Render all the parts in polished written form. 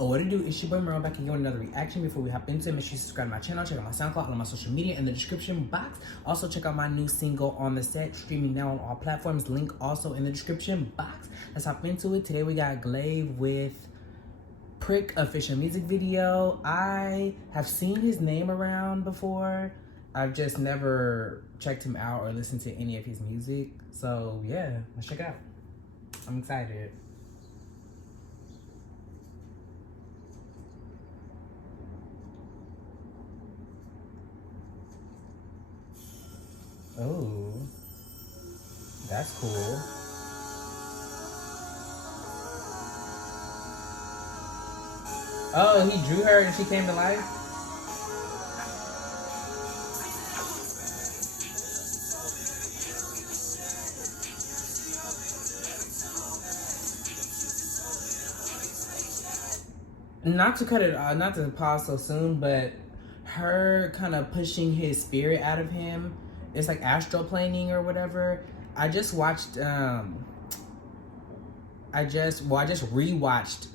Oh, what it do? It's your boy Merrill back again with another reaction. Before we hop into it, make sure you subscribe to my channel, check out my SoundCloud, all my social media in the description box. Also, check out my new single, On The Set, streaming now on all platforms. Link also in the description box. Let's hop into it. Today we got Glaive with Prick official music video. I have seen his name around before. I've just never checked him out or listened to any of his music. So yeah, let's check it out. I'm excited. Oh, that's cool. Oh, he drew her and she came to life? Not to cut it, not to pause so soon, but her kind of pushing his spirit out of him. It's like astroplaning or whatever. I just rewatched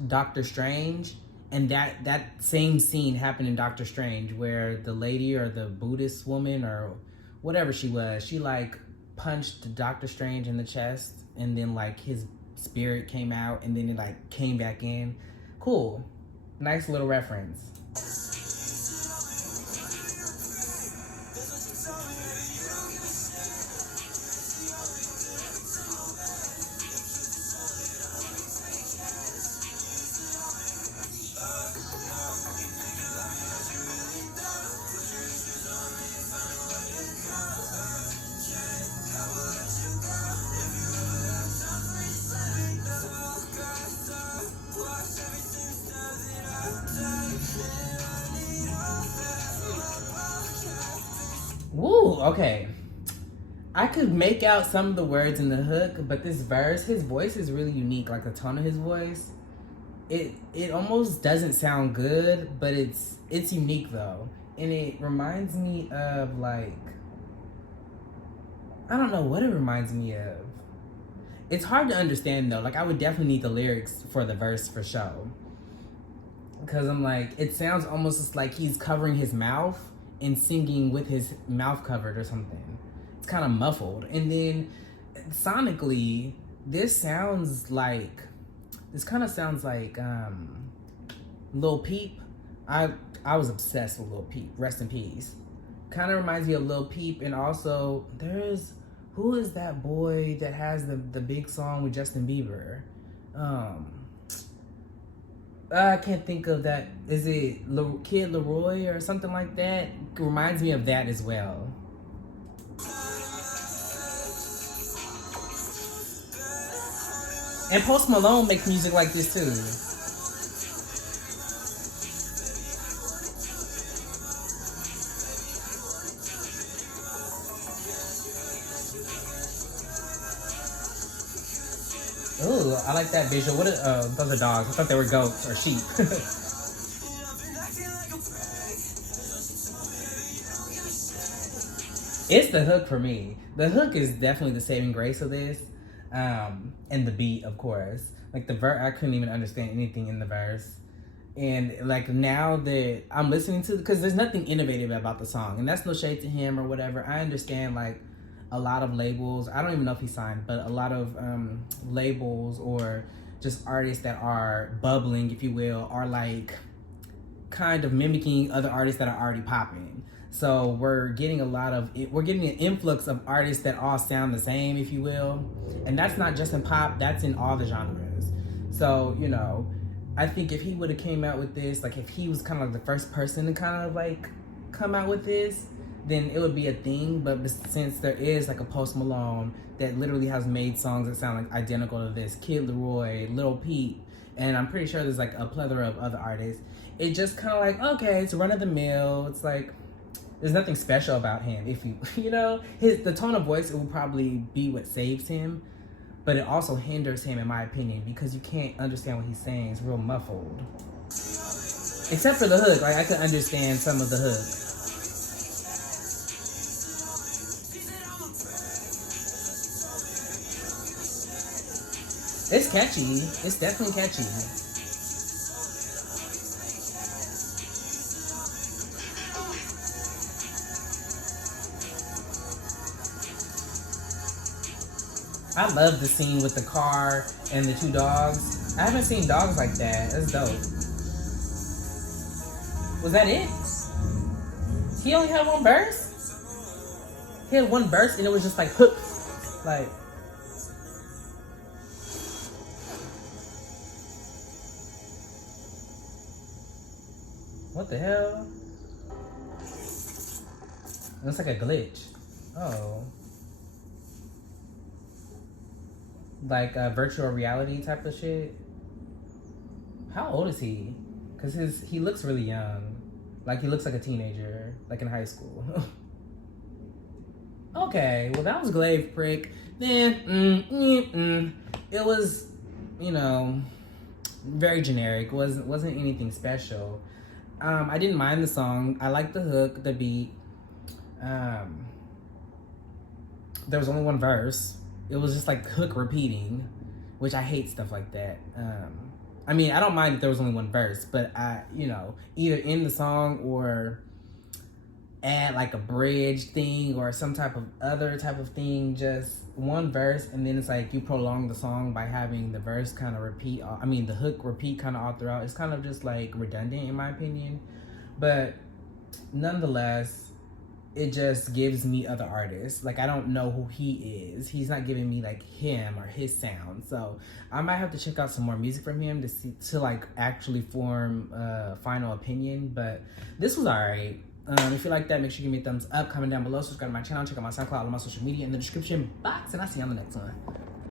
Doctor Strange, and that same scene happened in Doctor Strange where the lady or the Buddhist woman or whatever she was, she like punched Doctor Strange in the chest, and then like his spirit came out, and then it like came back in. Cool. Nice little reference. Woo, okay. I could make out some of the words in the hook, but this verse, his voice is really unique. Like the tone of his voice, it almost doesn't sound good, but it's unique though. And it reminds me of like, I don't know what it reminds me of. It's hard to understand though. Like I would definitely need the lyrics for the verse for show. Because I'm like, it sounds almost just like he's covering his mouth and singing with his mouth covered or something. It's kind of muffled. And then sonically, this kind of sounds like Lil Peep. I was obsessed with Lil Peep. Rest in peace. Kind of reminds me of Lil Peep. And also, who is that boy that has the big song with Justin Bieber? I can't think of that. Is it Kid Leroy or something like that? It reminds me of that as well. And Post Malone makes music like this too. Ooh, I like that visual. What are those are dogs. I thought they were goats or sheep. It's the hook for me. The hook is definitely the saving grace of this. And the beat, of course. Like the verse, I couldn't even understand anything in the verse. And like now that I'm listening to, because there's nothing innovative about the song, and that's no shade to him or whatever. I understand like a lot of labels, I don't even know if he signed, but a lot of labels or just artists that are bubbling, if you will, are like kind of mimicking other artists that are already popping. So we're getting an influx of artists that all sound the same, if you will. And that's not just in pop, that's in all the genres. So, you know, I think if he would have came out with this, like if he was kind of like the first person to kind of like come out with this, then it would be a thing. But since there is like a Post Malone that literally has made songs that sound like identical to this, Kid Leroy, Lil Peep, and I'm pretty sure there's like a plethora of other artists, it just kind of like, okay, it's run of the mill. It's like, there's nothing special about him. If you know, the tone of voice, it will probably be what saves him, but it also hinders him, in my opinion, because you can't understand what he's saying. It's real muffled. Except for the hook, like I could understand some of the hook. It's catchy. It's definitely catchy. I love the scene with the car and the two dogs. I haven't seen dogs like that. That's dope. Was that it? He only had one verse? He had one verse and it was just like hook. Like, what the hell? Looks like a glitch. Oh. Like a virtual reality type of shit. How old is he? Because he looks really young. Like he looks like a teenager, like in high school. Okay, well that was Glaive Prick. Then, it was, you know, very generic. Wasn't anything special. I didn't mind the song. I liked the hook, the beat. There was only one verse. It was just like hook repeating, which I hate stuff like that. I mean, I don't mind if there was only one verse, but either in the song or add like a bridge thing or some type of other type of thing, just one verse, and then it's like you prolong the song by having the verse kind of repeat, the hook repeat kind of all throughout. It's kind of just like redundant in my opinion, but nonetheless, it just gives me other artists. Like, I don't know who he is. He's not giving me like him or his sound. So I might have to check out some more music from him to like actually form a final opinion. But this was alright. If you like that, make sure you give me a thumbs up, comment down below, subscribe to my channel, check out my SoundCloud, all my social media in the description box, and I'll see you on the next one.